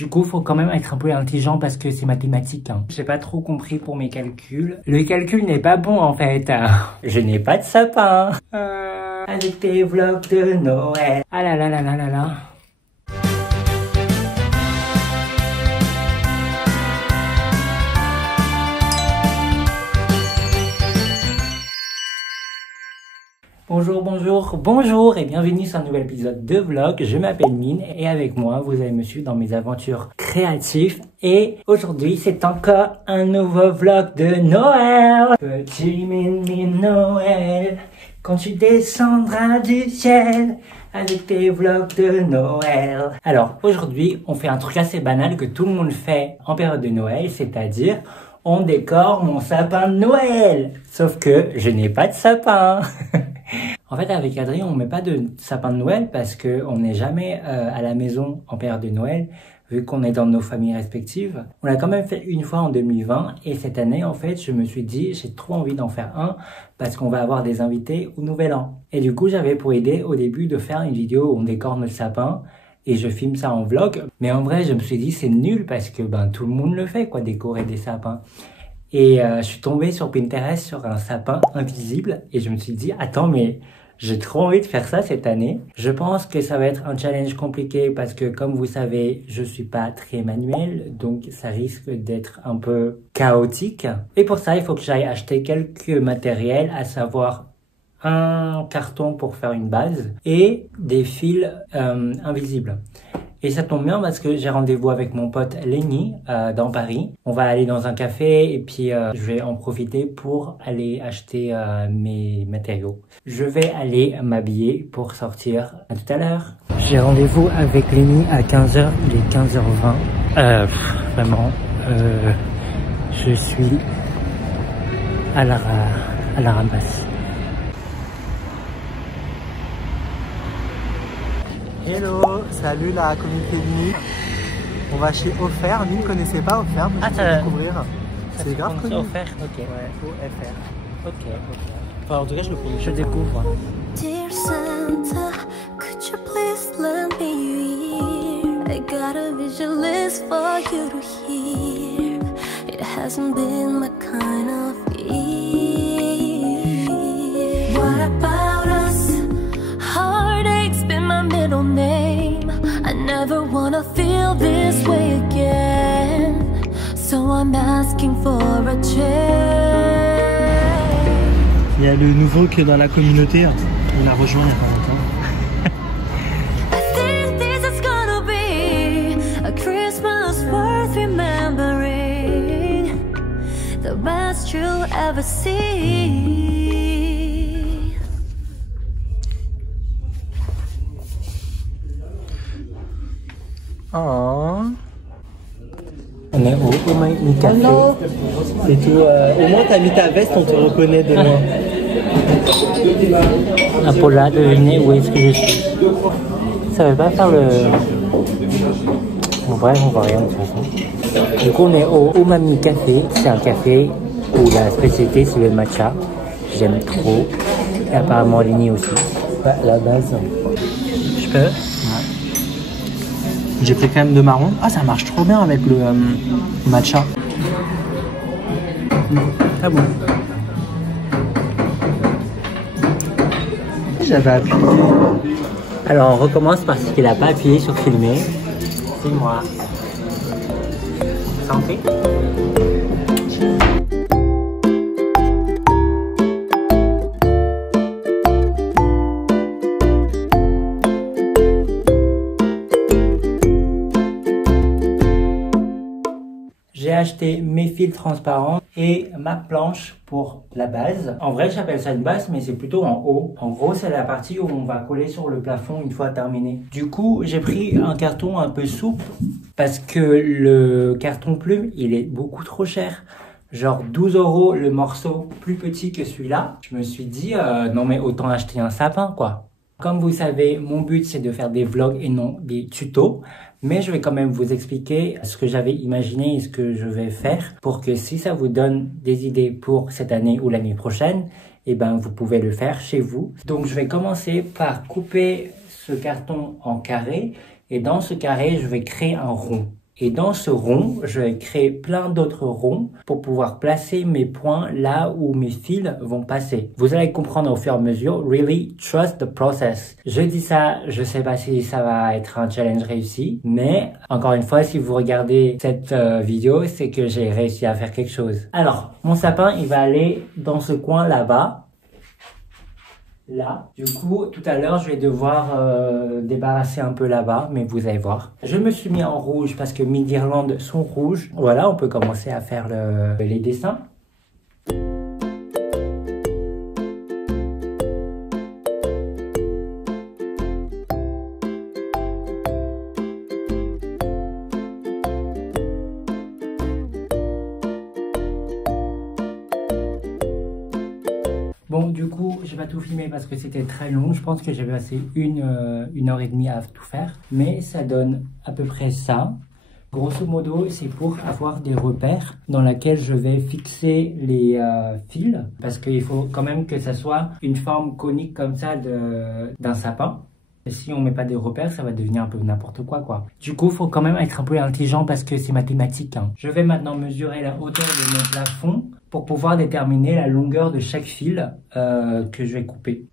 Du coup, faut quand même être un peu intelligent parce que c'est mathématique. Hein. J'ai pas trop compris pour mes calculs. Le calcul n'est pas bon en fait. Je n'ai pas de sapin. Avec tes vlogs de Noël. Ah là là là là là là. Bonjour, bonjour, bonjour et bienvenue sur un nouvel épisode de vlog. Je m'appelle Mine et avec moi, vous allez me suivre dans mes aventures créatives. Et aujourd'hui, c'est encore un nouveau vlog de Noël. Petit Mine Noël, quand tu descendras du ciel avec tes vlogs de Noël. Alors aujourd'hui, on fait un truc assez banal que tout le monde fait en période de Noël, c'est-à-dire on décore mon sapin de Noël. Sauf que je n'ai pas de sapin. En fait, avec Adrien, on met pas de sapin de Noël parce que on n'est jamais à la maison en période de Noël, vu qu'on est dans nos familles respectives. On l'a quand même fait une fois en 2020 et cette année, en fait, je me suis dit, j'ai trop envie d'en faire un parce qu'on va avoir des invités au Nouvel An. Et du coup, j'avais pour idée au début de faire une vidéo où on décore notre sapin et je filme ça en vlog. Mais en vrai, je me suis dit, c'est nul parce que tout le monde le fait, quoi, décorer des sapins. Et je suis tombée sur Pinterest sur un sapin invisible et je me suis dit, attends, mais j'ai trop envie de faire ça cette année. Je pense que ça va être un challenge compliqué parce que comme vous savez, je suis pas très manuel, donc ça risque d'être un peu chaotique. Et pour ça, il faut que j'aille acheter quelques matériels, à savoir un carton pour faire une base et des fils invisibles. Et ça tombe bien parce que j'ai rendez-vous avec mon pote Lenny dans Paris. On va aller dans un café et puis je vais en profiter pour aller acheter mes matériaux. Je vais aller m'habiller pour sortir. À tout à l'heure. J'ai rendez-vous avec Lenny à 15h. Il est 15h20. Vraiment, je suis à la ramasse. Hello, salut la communauté de Mine. On va chez Offert. Mine ne connaissait pas Offert, mais je vais découvrir. C'est grave connu. Offert, ok. Ouais, OFR. Ok. Enfin, en tout cas, je le connais. Je découvre. Dear Santa, could you please lend me your ear? I got a vision list for you to hear. It hasn't been my kind of year. What about us? Heartache's been my middle name. I never wanna feel this way again. So I'm asking for a change. Il y a le nouveau que dans la communauté. On l'a rejoint il y a pas longtemps. I think this is gonna be a Christmas worth remembering. The best you'll ever see. Oh. On est au Omani Café. C'est tout. Au moins, t'as mis ta veste, on te reconnaît de loin. Ah, pour là, devinez où est-ce que je suis. Ça va pas faire le... En vrai, on voit rien de toute façon. Du coup, on est au Omani Café. C'est un café où la spécialité, c'est le matcha. J'aime trop. Et apparemment, Lenny aussi. Ouais, la base. Je peux? J'ai pris quand même de marron. Ah, ça marche trop bien avec le matcha. Ah bon? J'avais appuyé. Alors, on recommence parce qu'il n'a pas appuyé sur filmer. C'est moi. Santé. J'ai acheté mes fils transparents et ma planche pour la base. En vrai, j'appelle ça une base, mais c'est plutôt en haut. En gros, c'est la partie où on va coller sur le plafond une fois terminé. Du coup, j'ai pris un carton un peu souple parce que le carton plume, il est beaucoup trop cher. Genre 12 € le morceau plus petit que celui-là. Je me suis dit, non mais autant acheter un sapin, quoi. Comme vous savez, mon but c'est de faire des vlogs et non des tutos. Mais je vais quand même vous expliquer ce que j'avais imaginé et ce que je vais faire pour que si ça vous donne des idées pour cette année ou l'année prochaine, eh ben vous pouvez le faire chez vous. Donc je vais commencer par couper ce carton en carré et dans ce carré, je vais créer un rond. Et dans ce rond, je vais créer plein d'autres ronds pour pouvoir placer mes points là où mes fils vont passer. Vous allez comprendre au fur et à mesure. Really trust the process. Je dis ça, je sais pas si ça va être un challenge réussi, mais encore une fois, si vous regardez cette vidéo, c'est que j'ai réussi à faire quelque chose. Alors, mon sapin, il va aller dans ce coin là-bas. Là. Du coup, tout à l'heure, je vais devoir débarrasser un peu là-bas, mais vous allez voir. Je me suis mis en rouge parce que mes guirlandes sont rouges. Voilà, on peut commencer à faire les dessins. Bon, du coup, j'ai pas tout filmé parce que c'était très long. Je pense que j'ai passé une heure et demie à tout faire. Mais ça donne à peu près ça. Grosso modo, c'est pour avoir des repères dans lesquels je vais fixer les fils. Parce qu'il faut quand même que ça soit une forme conique comme ça d'un sapin. Et si on met pas des repères, ça va devenir un peu n'importe quoi. Du coup, il faut quand même être un peu intelligent parce que c'est mathématique. Hein. Je vais maintenant mesurer la hauteur de mon plafond pour pouvoir déterminer la longueur de chaque fil que je vais couper.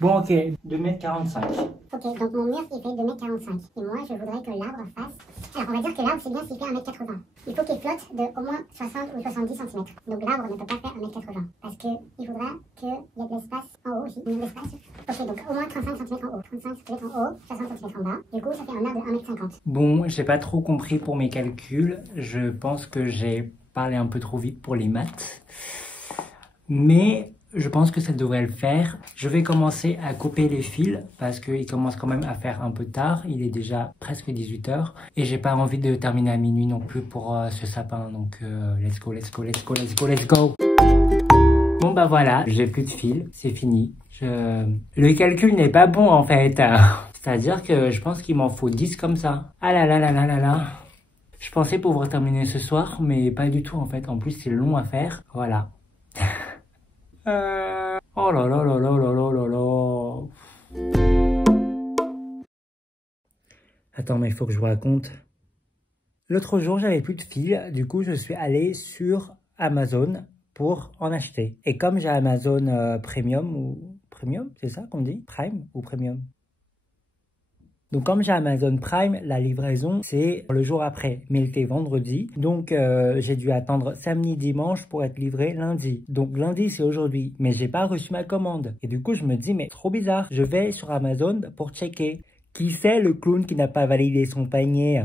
Bon, ok, 2,45 m. Ok, donc mon mur il fait 2,45 m. Et moi je voudrais que l'arbre fasse. Alors on va dire que l'arbre c'est bien s'il fait 1,80 m. Il faut qu'il flotte de au moins 60 ou 70 cm. Donc l'arbre ne peut pas faire 1,80 m. Parce qu'il faudra qu'il y ait de l'espace en haut aussi. Il y a de l'espace. Ok, donc au moins 35 cm en haut. 35 cm en haut, 60 cm en bas. Du coup ça fait un arbre de 1,50 m. Bon, j'ai pas trop compris pour mes calculs. Je pense que j'ai parlé un peu trop vite pour les maths. Mais je pense que ça devrait le faire. Je vais commencer à couper les fils parce qu'il commence quand même à faire un peu tard. Il est déjà presque 18 h et j'ai pas envie de terminer à minuit non plus pour ce sapin. Donc let's go. Bon bah voilà, j'ai plus de fils, c'est fini. Le calcul n'est pas bon en fait. C'est-à-dire que je pense qu'il m'en faut 10 comme ça. Ah là là là là là là. Je pensais pouvoir terminer ce soir, mais pas du tout en fait. En plus c'est long à faire. Voilà. Oh là là là là là là là là. Attends, mais il faut que je vous raconte. L'autre jour, j'avais plus de fils. Du coup, je suis allé sur Amazon pour en acheter. Et comme j'ai Amazon Premium ou... Premium, c'est ça qu'on dit? Prime ou Premium? Donc comme j'ai Amazon Prime, la livraison c'est le jour après, mais il était vendredi, donc j'ai dû attendre samedi, dimanche pour être livré lundi. Donc lundi c'est aujourd'hui, mais j'ai pas reçu ma commande. Et du coup je me dis mais trop bizarre, je vais sur Amazon pour checker. Qui c'est le clown qui n'a pas validé son panier?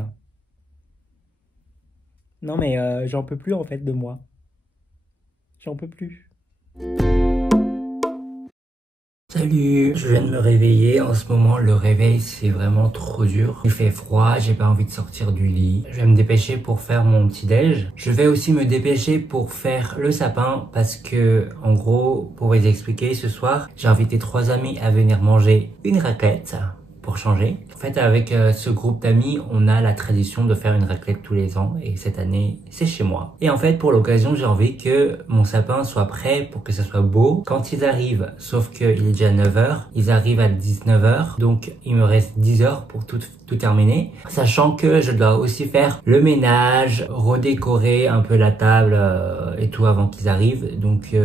Non mais j'en peux plus en fait de moi. J'en peux plus. Salut, je viens de me réveiller. En ce moment, le réveil, c'est vraiment trop dur. Il fait froid, j'ai pas envie de sortir du lit. Je vais me dépêcher pour faire mon petit déj. Je vais aussi me dépêcher pour faire le sapin parce que, en gros, pour vous expliquer, ce soir, j'ai invité 3 amis à venir manger une raclette pour changer. En fait, avec ce groupe d'amis, on a la tradition de faire une raclette tous les ans et cette année, c'est chez moi. Et en fait, pour l'occasion, j'ai envie que mon sapin soit prêt pour que ça soit beau quand ils arrivent. Sauf qu'il est déjà 9 h, ils arrivent à 19 h, donc il me reste 10 heures pour tout terminer. Sachant que je dois aussi faire le ménage, redécorer un peu la table et tout avant qu'ils arrivent. Donc,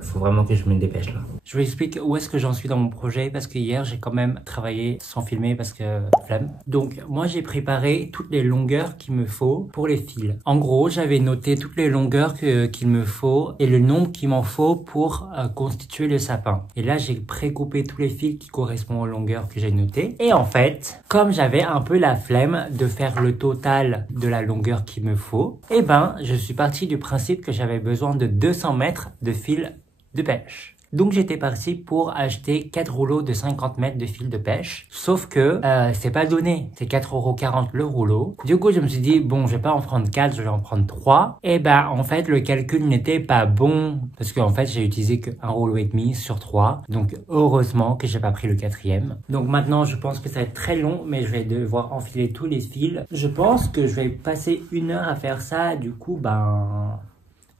faut vraiment que je me dépêche là. Je vous explique où est-ce que j'en suis dans mon projet parce que hier j'ai quand même travaillé sans filmer parce que flemme. Donc moi j'ai préparé toutes les longueurs qu'il me faut pour les fils. En gros j'avais noté toutes les longueurs qu'il me faut et le nombre qu'il m'en faut pour constituer le sapin. Et là j'ai précoupé tous les fils qui correspondent aux longueurs que j'ai notées. Et en fait, comme j'avais un peu la flemme de faire le total de la longueur qu'il me faut, eh ben je suis parti du principe que j'avais besoin de 200 mètres de fil de pêche. Donc j'étais parti pour acheter 4 rouleaux de 50 mètres de fil de pêche. Sauf que c'est pas donné, c'est 4,40 € le rouleau. Du coup je me suis dit bon je vais pas en prendre 4, je vais en prendre 3. Et ben en fait le calcul n'était pas bon parce qu'en fait j'ai utilisé que 1,5 rouleau sur 3. Donc heureusement que j'ai pas pris le 4e. Donc maintenant je pense que ça va être très long mais je vais devoir enfiler tous les fils. Je pense que je vais passer 1 heure à faire ça. Du coup ben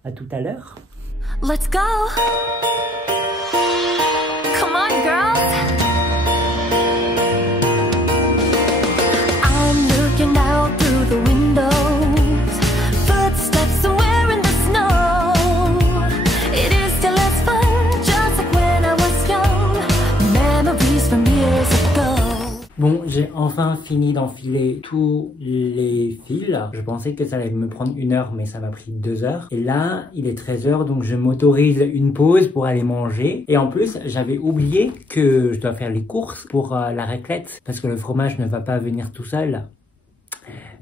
à tout à l'heure. Let's go. Come on, girls. I'm looking out through the windows. Footsteps somewhere in the snow. It is still as fun, just like when I was young. Memories from years ago. Bon, j'ai enfin fini d'enfiler tous les fils. Je pensais que ça allait me prendre 1 heure, mais ça m'a pris 2 heures. Et là, il est 13 h, donc je m'autorise une pause pour aller manger. Et en plus, j'avais oublié que je dois faire les courses pour la raclette, parce que le fromage ne va pas venir tout seul.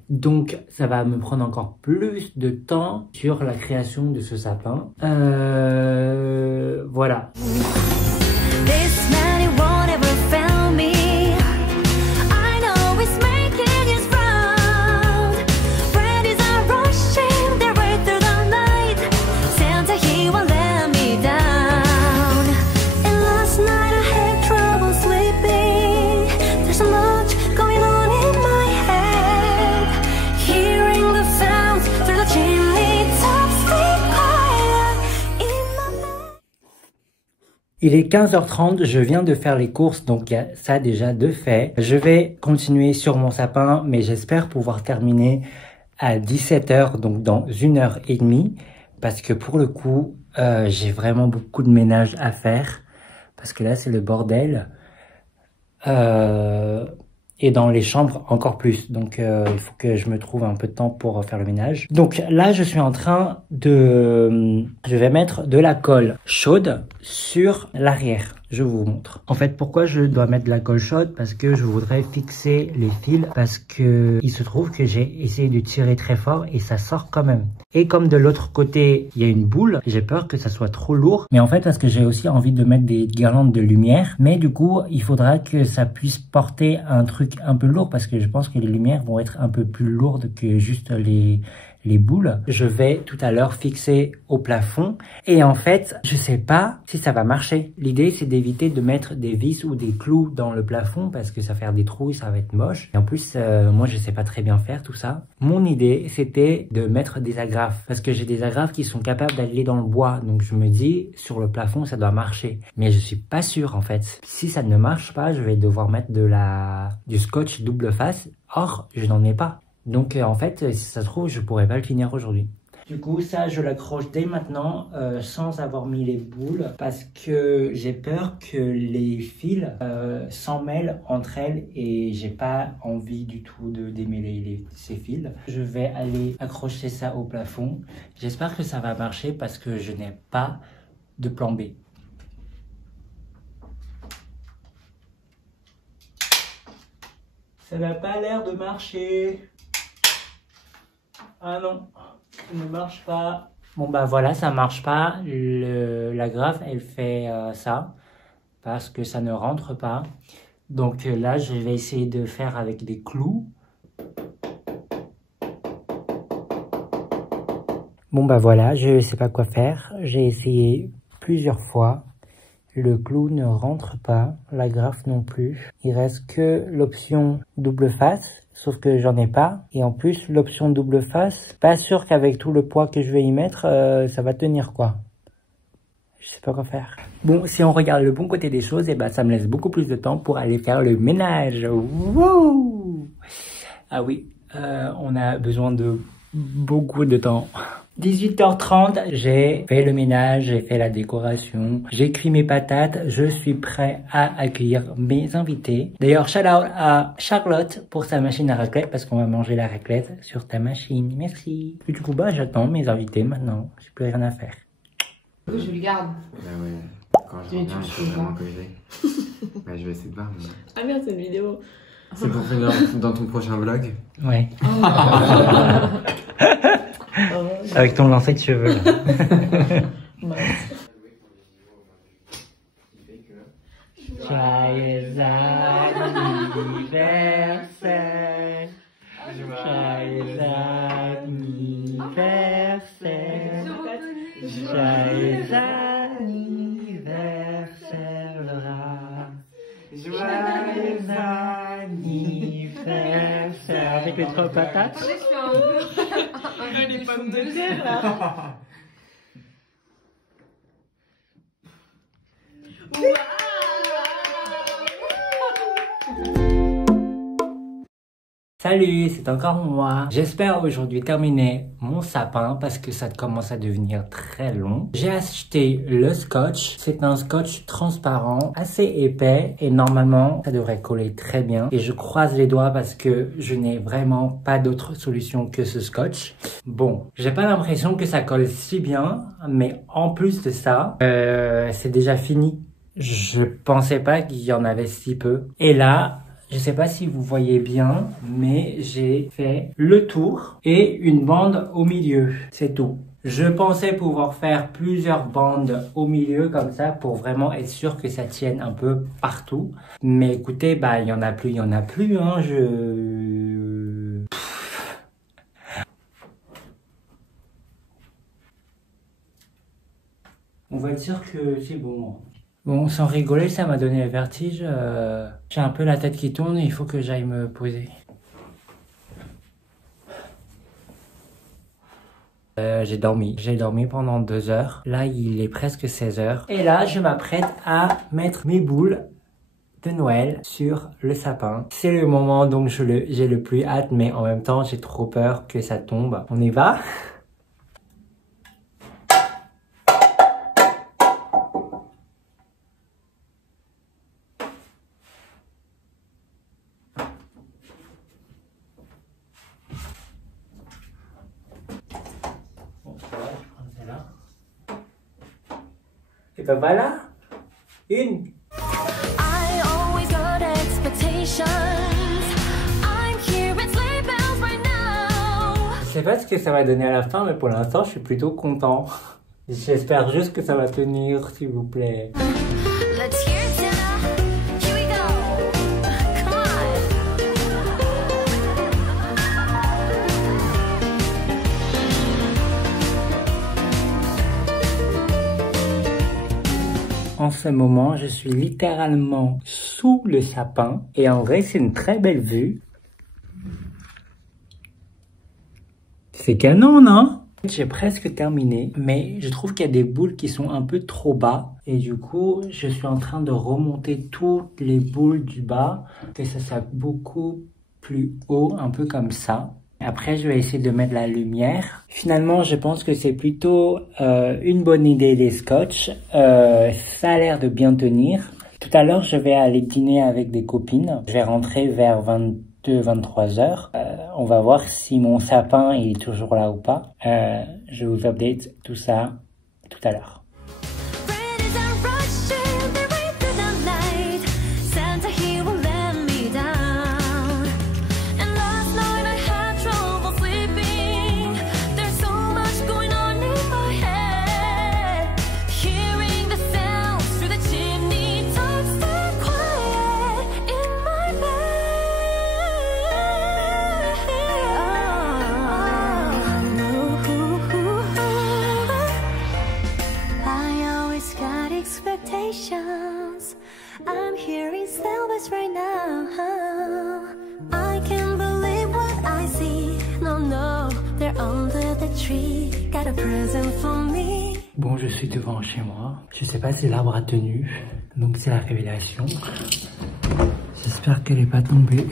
Donc, ça va me prendre encore plus de temps sur la création de ce sapin. Voilà. This man, he won't ever fail me. Il est 15 h 30, je viens de faire les courses, donc il y a ça déjà de fait. Je vais continuer sur mon sapin, mais j'espère pouvoir terminer à 17 h, donc dans 1 heure et demie. Parce que pour le coup, j'ai vraiment beaucoup de ménage à faire. Parce que là, c'est le bordel. Et dans les chambres, encore plus. Donc, il faut que je me trouve un peu de temps pour faire le ménage. Donc là, je suis en train de... Je vais mettre de la colle chaude sur l'arrière. Je vous montre. En fait, pourquoi je dois mettre de la colle chaude? Parce que je voudrais fixer les fils. Parce que il se trouve que j'ai essayé de tirer très fort et ça sort quand même. Et comme de l'autre côté, il y a une boule, j'ai peur que ça soit trop lourd. Mais en fait, parce que j'ai aussi envie de mettre des guirlandes de lumière. Mais du coup, il faudra que ça puisse porter un truc un peu lourd. Parce que je pense que les lumières vont être un peu plus lourdes que juste les boules. Je vais tout à l'heure fixer au plafond. Et en fait, je sais pas si ça va marcher. L'idée, c'est d'éviter de mettre des vis ou des clous dans le plafond parce que ça va faire des trous et ça va être moche. Et en plus, moi, je sais pas très bien faire tout ça. Mon idée, c'était de mettre des agrafes parce que j'ai des agrafes qui sont capables d'aller dans le bois. Donc, je me dis, sur le plafond, ça doit marcher. Mais je suis pas sûr, en fait. Si ça ne marche pas, je vais devoir mettre du scotch double face. Or, je n'en ai pas. Donc en fait, si ça se trouve, je pourrais pas le finir aujourd'hui. Du coup, ça, je l'accroche dès maintenant sans avoir mis les boules parce que j'ai peur que les fils s'en mêlent entre elles et j'ai pas envie du tout de démêler ces fils. Je vais aller accrocher ça au plafond. J'espère que ça va marcher parce que je n'ai pas de plan B. Ça n'a pas l'air de marcher. Ah non, ça ne marche pas. Bon bah voilà, ça marche pas. La graffe, elle fait ça parce que ça ne rentre pas. Donc là, je vais essayer de faire avec des clous. Bon bah voilà, je sais pas quoi faire. J'ai essayé plusieurs fois. Le clou ne rentre pas, la graffe non plus. Il reste que l'option double face, sauf que j'en ai pas. Et en plus, l'option double face, pas sûr qu'avec tout le poids que je vais y mettre, ça va tenir quoi. Je sais pas quoi faire. Bon, si on regarde le bon côté des choses, et ben ça me laisse beaucoup plus de temps pour aller faire le ménage. Wouh! Ah oui, on a besoin de beaucoup de temps. 18 h 30, j'ai fait le ménage, j'ai fait la décoration, j'ai cuit mes patates, je suis prêt à accueillir mes invités. D'ailleurs, shout out à Charlotte pour sa machine à raclette parce qu'on va manger la raclette sur ta machine. Merci. Et du coup, bah, j'attends mes invités maintenant. J'ai plus rien à faire. Je le garde. Bah ouais, quand je reviens, il faut vraiment que je vais. Bah, je vais essayer de voir. Mais... Ah merde, c'est une vidéo. C'est pour finir dans ton prochain vlog? Ouais. Avec ton lancer de cheveux. Joyeux anniversaire. Joyeux anniversaire. Joyeux anniversaire, Laura. Joyeux anniversaire. Avec les 3 patates. Je fais un peu les pommes de terre là. Salut, c'est encore moi. J'espère aujourd'hui terminer mon sapin parce que ça commence à devenir très long. J'ai acheté le scotch. C'est un scotch transparent, assez épais et normalement ça devrait coller très bien. Et je croise les doigts parce que je n'ai vraiment pas d'autre solution que ce scotch. Bon, j'ai pas l'impression que ça colle si bien, mais en plus de ça, c'est déjà fini. Je pensais pas qu'il y en avait si peu. Et là, je sais pas si vous voyez bien, mais j'ai fait le tour et une bande au milieu. C'est tout. Je pensais pouvoir faire plusieurs bandes au milieu comme ça pour vraiment être sûr que ça tienne un peu partout. Mais écoutez, bah, il y en a plus, hein. On va être sûr que c'est bon. Bon, sans rigoler, ça m'a donné le vertige. J'ai un peu la tête qui tourne et il faut que j'aille me poser. J'ai dormi pendant 2 heures. Là, il est presque 16 heures. Et là, je m'apprête à mettre mes boules de Noël sur le sapin. C'est le moment donc j'ai le plus hâte, mais en même temps, j'ai trop peur que ça tombe. On y va? Et ben voilà, une. Je sais pas ce que ça va donner à la fin, mais pour l'instant, je suis plutôt content. J'espère juste que ça va tenir, s'il vous plaît. En ce moment, je suis littéralement sous le sapin. Et en vrai, c'est une très belle vue. C'est canon, non? J'ai presque terminé, mais je trouve qu'il y a des boules qui sont un peu trop bas. Et du coup, je suis en train de remonter toutes les boules du bas, que ça soit beaucoup plus haut, un peu comme ça. Après, je vais essayer de mettre la lumière. Finalement, je pense que c'est plutôt une bonne idée les scotch. Ça a l'air de bien tenir. Tout à l'heure, je vais aller dîner avec des copines. Je vais rentrer vers 22-23 heures. On va voir si mon sapin est toujours là ou pas. Je vous update tout ça tout à l'heure. I'm hearing Elvis right now. I can't believe what I see. No, no, they're under the tree. Got a present for me. Bon, je suis devant chez moi. Je sais pas si l'arbre a tenu. Donc c'est la révélation. J'espère qu'elle est pas tombée.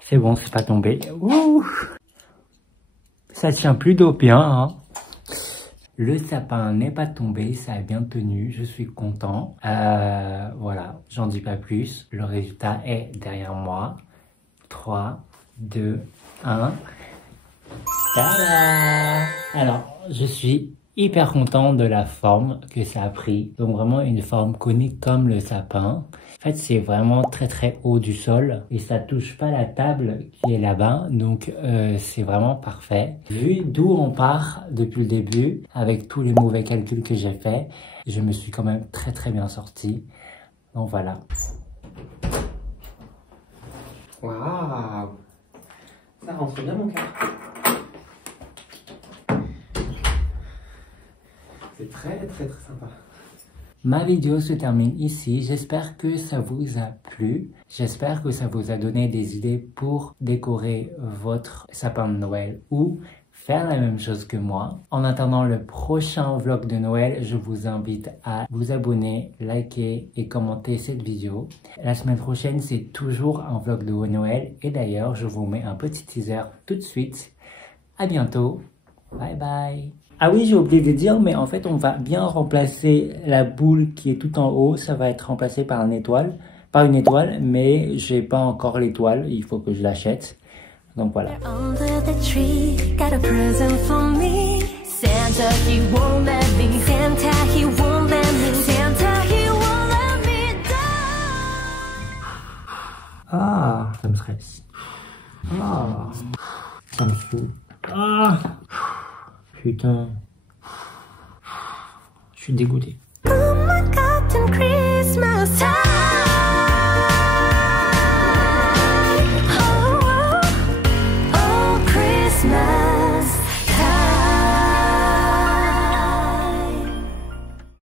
C'est bon, c'est pas tombé. Ouh, ça tient plutôt bien, hein. Le sapin n'est pas tombé, ça a bien tenu, je suis content. Voilà, j'en dis pas plus. Le résultat est derrière moi. 3, 2, 1. Tada! Alors, je suis hyper content de la forme que ça a pris. Donc vraiment une forme conique comme le sapin. En fait, c'est vraiment très haut du sol et ça touche pas la table qui est là-bas. Donc c'est vraiment parfait. Vu d'où on part depuis le début, avec tous les mauvais calculs que j'ai faits, je me suis quand même très bien sorti. Donc voilà. Waouh! Ça rentre bien mon cœur. C'est très sympa. Ma vidéo se termine ici. J'espère que ça vous a plu. J'espère que ça vous a donné des idées pour décorer votre sapin de Noël ou faire la même chose que moi. En attendant le prochain vlog de Noël, je vous invite à vous abonner, liker et commenter cette vidéo. La semaine prochaine, c'est toujours un vlog de Noël. Et d'ailleurs, je vous mets un petit teaser tout de suite. À bientôt. Bye bye. Ah oui, j'ai oublié de dire, mais en fait, on va bien remplacer la boule qui est tout en haut. Ça va être remplacé par une étoile, mais j'ai pas encore l'étoile. Il faut que je l'achète. Donc voilà. Under the tree, got a present for me. Santa, he won't let me. Santa, he won't let me. Santa, he won't let me down. Ah, ça me stresse. Ah, ça me fout. Ah, putain. Je suis dégoûté. Oh my God.